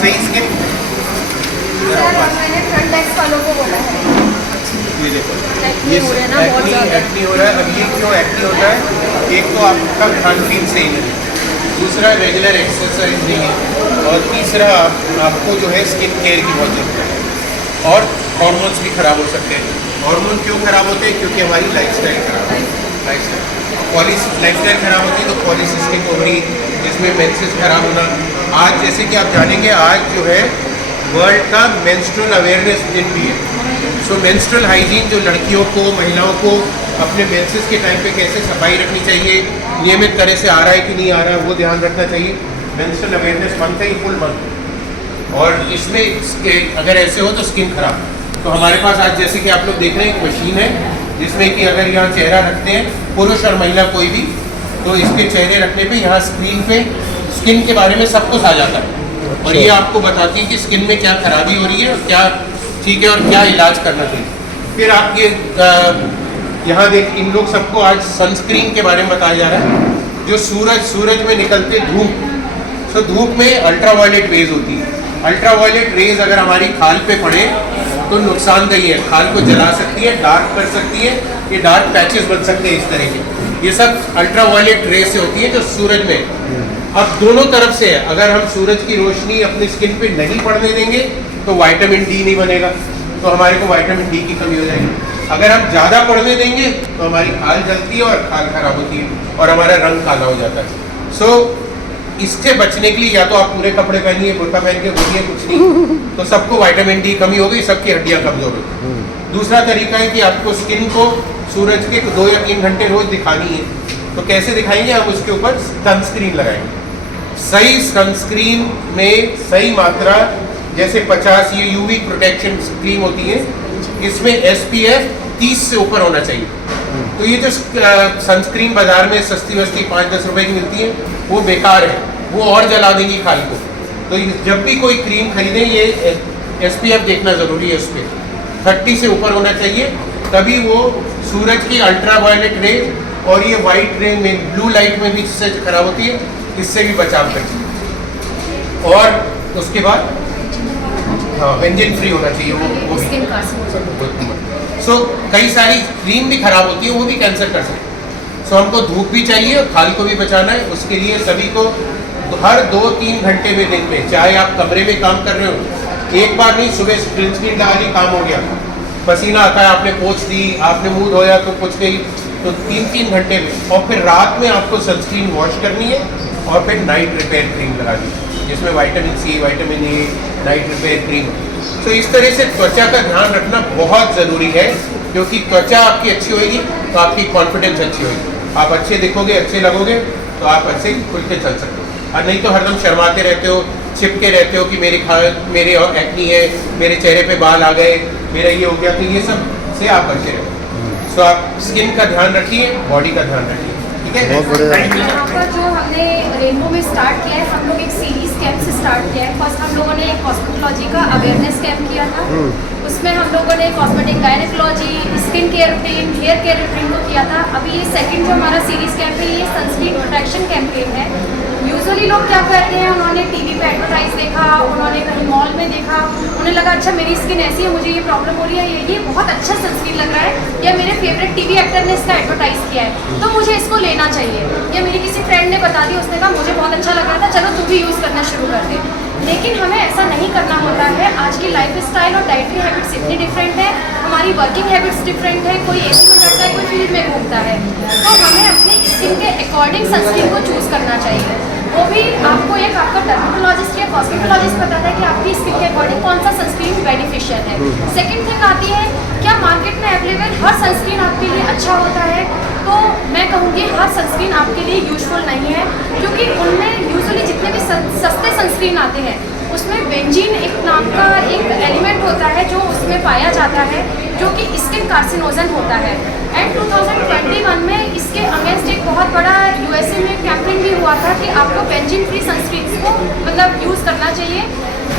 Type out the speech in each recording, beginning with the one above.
सही स्किन मैंने front desk वालों को बोला है ये देखो एक्ने ये हो रहा है ना बहुत ज़्यादा। एक्नी हो रहा है। अब ये क्यों एक्नी होता है? एक तो आपका खान पीन सही नहीं है, दूसरा रेगुलर एक्सरसाइज नहीं है, और तीसरा आपको जो है स्किन केयर की बहुत ज़रूरत है। और हार्मोन्स भी ख़राब हो सकते हैं। हार्मोन क्यों ख़राब होते हैं? क्योंकि हमारी लाइफस्टाइल ख़राब है। लाइफस्टाइल ख़राब होती है तो पॉलीसिस्टिक ओवरी, जिसमें मेंसेस ख़राब होना। आज जैसे कि आप जानेंगे, आज जो है वर्ल्ड का मेंस्ट्रुअल अवेयरनेस दिन भी है। सो मेंस्ट्रुअल हाइजीन, जो लड़कियों को, महिलाओं को अपने मेंसेस के टाइम पे कैसे सफाई रखनी चाहिए, नियमित तरह से आ रहा है कि नहीं आ रहा है, वो ध्यान रखना चाहिए। मेंस्ट्रुअल अवेयरनेस मंथ है, ये फुल मंथ। और इसमें अगर ऐसे हो तो स्किन खराब। तो हमारे पास आज जैसे कि आप लोग देख रहे हैं, एक मशीन है जिसमें कि अगर यहाँ चेहरा रखते हैं, पुरुष और महिला कोई भी, तो इसके चेहरे रखने पे यहाँ स्क्रीन पे स्किन के बारे में सब कुछ आ जाता है। और ये आपको बताती है कि स्किन में क्या खराबी हो रही है, और क्या ठीक है, और क्या इलाज करना चाहिए। फिर आप ये यहाँ देख, इन लोग सबको आज सनस्क्रीन के बारे में बताया जा रहा है। जो सूरज में निकलते धूप, तो धूप में अल्ट्रावायलेट रेज होती है। अल्ट्रावायलेट रेज अगर हमारी खाल पे पड़े तो नुकसानदेही है, खाल को जला सकती है, डार्क कर सकती है, ये डार्क पैचेस बन सकते हैं इस तरह के। ये सब अल्ट्रावायलेट रेज से होती है जो सूरज में। अब दोनों तरफ से है, अगर हम सूरज की रोशनी अपनी स्किन पे नहीं पड़ने देंगे तो विटामिन डी नहीं बनेगा, तो हमारे को विटामिन डी की कमी हो जाएगी। अगर हम ज़्यादा पड़ने देंगे तो हमारी खाल जलती है और खाल खराब होती है और हमारा रंग काला हो जाता है। सो इससे बचने के लिए या तो आप पूरे कपड़े पहनिए, बुर्का पहन के घूमिए, कुछ नहीं तो सबको विटामिन डी कमी हो गई, सबकी हड्डियाँ कमजोर हो गई। दूसरा तरीका है कि आपको स्किन को सूरज के 2 या 3 घंटे रोज दिखानी है। तो कैसे दिखाएंगे? हम उसके ऊपर सनस्क्रीन लगाएंगे। सही सनस्क्रीन में सही मात्रा, जैसे 50 ये यूवी प्रोटेक्शन क्रीम होती है, इसमें SPF 30 से ऊपर होना चाहिए। तो ये जो सनस्क्रीन बाजार में सस्ती 5-10 रुपए की मिलती है, वो बेकार है, वो और जला देंगी खाल को। तो जब भी कोई क्रीम खरीदें, ये SPF देखना ज़रूरी है, उस पर 30 से ऊपर होना चाहिए, तभी वो सूरज की अल्ट्रावायलेट रे और ये वाइट रे में, ब्लू लाइट में भी जिससे खराब होती है, इससे भी बचाव करें। और उसके बाद हाँ, बेंजीन फ्री होना चाहिए, वो भी। सो कई सारी क्रीम भी खराब होती है, वो भी कैंसर कर सकती है। सो हमको धूप भी चाहिए और खाल को भी बचाना है। उसके लिए सभी को हर 2-3 घंटे में दिन में, चाहे आप कमरे में काम कर रहे हो, एक बार नहीं, सुबह सनस्क्रीन डाली, काम हो गया। पसीना आता है, आपने पोंछ दी, आपने मुंह धोया तो कुछ गई, तो 3-3 घंटे में। और फिर रात में आपको सनस्क्रीन वॉश करनी है और फिर नाइट रिपेयर क्रीम लगानी है, जिसमें vitamin C, vitamin A, night repair cream. तो इस तरह से त्वचा का ध्यान रखना बहुत ज़रूरी है, क्योंकि त्वचा आपकी अच्छी होगी तो आपकी कॉन्फिडेंस अच्छी होगी, आप अच्छे दिखोगे, अच्छे लगोगे, तो आप अच्छे खुल के चल सकते हो। और नहीं तो हरदम शर्माते रहते हो, चिपके रहते हो कि मेरे एक्नी है, मेरे चेहरे पे बाल आ गए, मेरा ये हो गया, तो ये सब से आप बचे रहो। सो आप स्किन का ध्यान रखिए, बॉडी का ध्यान रखिए, ठीक है। यहाँ पर जो हमने रेनबो में स्टार्ट किया है, हम लोग एक सीरीज कैंप से स्टार्ट किया है। फर्स्ट हम लोगों ने कॉस्मेटोलॉजी का अवेयरनेस कैंप किया था, उसमें हम लोगों ने cosmetic gynaecology, skin care routine, hair care routine को किया था। अभी ये सेकंड जो हमारा सीरीज कैंप है, ये सनस्क्रीन प्रोटेक्शन कैंपेन है। यूजुअली लोग क्या करते हैं, उन्होंने टीवी पे एडवर्टाइज देखा, उन्होंने कहीं मॉल में देखा, उन्हें लगा अच्छा मेरी स्किन ऐसी है, मुझे ये प्रॉब्लम हो रही है, ये बहुत अच्छा सनस्क्रीन लग रहा है, या मेरे फेवरेट टीवी एक्टर ने इसका एडवर्टाइज किया है तो मुझे इसको लेना चाहिए, या मेरी किसी फ्रेंड ने बता दी, उसने कहा मुझे बहुत अच्छा लग रहा था, चलो तू भी यूज़ करना शुरू कर दे। लेकिन हमें ऐसा नहीं करना होता है। आज की लाइफ स्टाइल और डाइटरी हैबिट्स इतनी डिफरेंट है, हमारी वर्किंग हैबिट्स डिफरेंट है, कोई AC में जाता है, कोई फील्ड में घूमता है, तो हमें अपनी स्किन के अकॉर्डिंग सनस्क्रीन को चूज़ करना चाहिए। वो भी आपको एक आपका डर्मेटोलॉजिस्ट या कॉस्मेटोलॉजिस्ट बताता है कि आपकी स्किन के अकॉर्डिंग कौन सा सनस्क्रीन बेनिफिशियल है। सेकंड थिंग आती है, क्या मार्केट में अवेलेबल हर सनस्क्रीन आपके लिए अच्छा होता है? तो मैं कहूँगी हर सनस्क्रीन आपके लिए यूजफुल नहीं है, क्योंकि उनमें यूजुअली जितने भी सस्ते सनस्क्रीन आते हैं उसमें बेंजीन एक नाम का एक एलिमेंट होता है जो उसमें पाया जाता है, जो कि स्किन कार्सिनोजन होता है। एंड 2021 में इसके अगेंस्ट एक बहुत बड़ा USA में कैंपेन भी हुआ था कि आपको बेंजीन फ्री सनस्क्रीन को मतलब यूज़ करना चाहिए।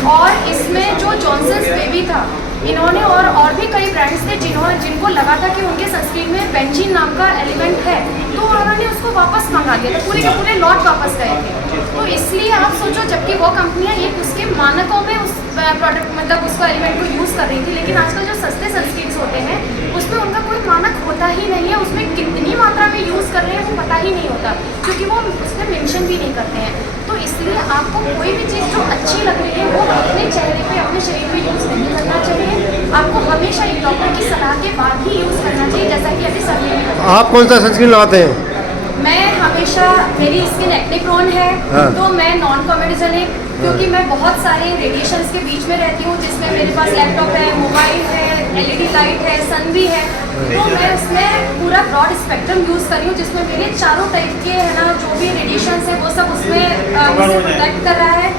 और इसमें जो जॉनसन्स बेबी था इन्होंने और भी कई ब्रांड्स थे जिनको लगा था कि उनके सनस्क्रीन में बेंजीन नाम का एलिमेंट है, तो उन्होंने उसको वापस मंगा दिया था, पूरे के पूरे लॉट वापस गए थे। तो इसलिए आप सोचो, जबकि वो कंपनियां ये उसके मानकों में उस प्रोडक्ट मतलब उसको एलिमेंट को यूज़ कर रही थी, लेकिन आजकल जो सस्ते सनस्क्रीन्स होते हैं उसमें उनका कोई मानक होता ही नहीं है, उसमें कितनी मात्रा में यूज़ कर रहे हैं वो पता ही नहीं होता, क्योंकि वो उसमें मेंशन भी नहीं करते हैं। तो इसलिए आपको कोई भी चीज़ जो अच्छी लग रही है वो अपने चेहरे पे अपने शरीर पे यूज़ नहीं करना चाहिए, आपको हमेशा एक डॉक्टर की सलाह के बाद ही यूज़ करना चाहिए, जैसा कि अभी सर ने बताया। आप कौन सा सनस्क्रीन लगाते हैं? मैं हमेशा, मेरी स्किन एक्ने प्रोन है, हाँ। तो मैं नॉन कॉमेडिजनिक, क्योंकि मैं बहुत सारे रेडिएशंस के बीच में रहती हूँ, जिसमें मेरे पास लैपटॉप है, मोबाइल है, एलईडी लाइट है, सन भी है, तो मैं उसमें पूरा ब्रॉड स्पेक्ट्रम यूज़ कर रही हूँ, जिसमें मेरे चारों टाइप के है ना जो भी रेडिएशंस है वो सब उसमें मुझे प्रोटेक्ट कर रहा है।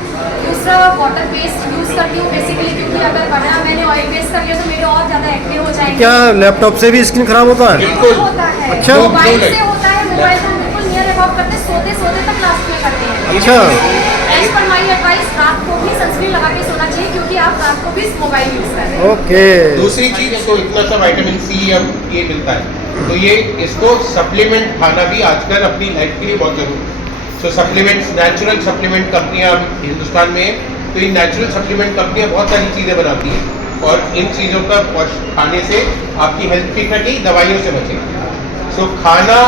दूसरा वाटर बेस्ड यूज़ करती हूँ बेसिकली, क्योंकि अगर वरना मैंने ऑयल बेस्ड कर लिया तो मेरे और ज़्यादा एक्ने हो जाएंगे। क्या लैपटॉप से भी स्किन खराब होता है? बिल्कुल होता है, अच्छा। मोबाइल से होता है, मोबाइल से बिल्कुल नियर अबाउट करते सोते तक लास्ट में करते हैं। अच्छा। एज पर माई एडवाइस रात को भी सनस्क्रीन लगा के सोना चाहिए, क्योंकि आप रात को भी मोबाइल यूज़ कर रहे हैं। ओके। दूसरी चीज, इसको इतना सा विटामिन सी अब ये मिलता है, तो ये इसको सप्लीमेंट खाना भी आजकल अपनी लाइफ के लिए बहुत जरूरी है। सो सप्लीमेंट्स, नेचुरल सप्लीमेंट कंपनियां हिंदुस्तान में, तो इन नेचुरल सप्लीमेंट कंपनियां बहुत सारी चीज़ें बनाती हैं, और इन चीज़ों का खाने से आपकी हेल्थ ठीक रहेगी, दवाइयों से बचेगी। सो खाना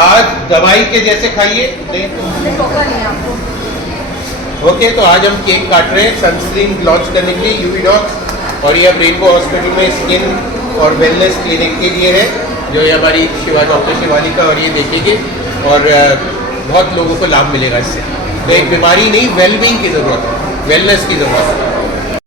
आज दवाई के जैसे खाइए, नहीं तो टोका नहीं है आपको। ओके। तो आज हम केक काट रहे हैं सनस्क्रीन लॉन्च करने के लिए यूवी डॉक्स, और ये अब रेनबो हॉस्पिटल में स्किन और वेलनेस क्लिनिक के लिए है, जो ये हमारी डॉक्टर शिवानी का, और ये देखेंगे और बहुत लोगों को लाभ मिलेगा इससे। तो एक बीमारी नहीं, वेलबींग की ज़रूरत है, वेलनेस की ज़रूरत है।